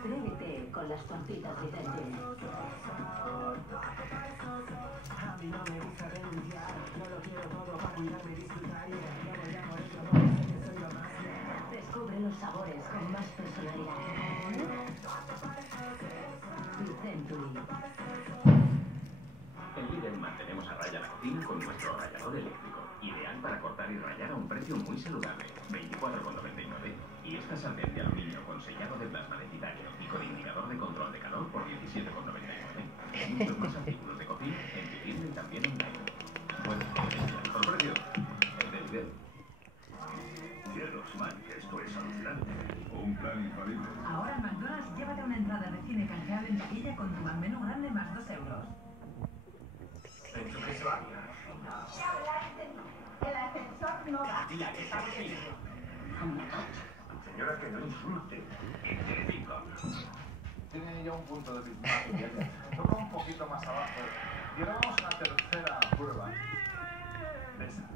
Atrévete con las tortitas de Tente. A mí no me gusta renunciar, no lo quiero todo para cuidarme y disfrutar. Descubre los sabores con más personalidad. Century. En Lidl mantenemos a raya la cocina con nuestro rallador eléctrico, ideal para cortar y rallar a un precio muy saludable, 24,99. Y esta sartén de aluminio con sellado de plasma de titanio y con indicador de control de calor por 17,99. Muchos más artículos de cocina en Lidl y también online. Bueno, por precio, el de Lidl. Cielos, man, que esto es alucinante. Un plan infalible. Ahora en McDonald's llévate una entrada de cine canjeable en taquilla con tu menú grande más 2 euros. ¿Hecho que se vaya? El ascensor no va. Tía, que está bien. Señora, que no insulte. Tiene ya un punto de ritmo. Toca un poquito más abajo. Y ahora vamos a la tercera prueba. Besa.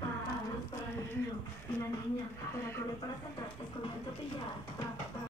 Palos para el niño y la niña, para correr, para saltar, esconder, topillar.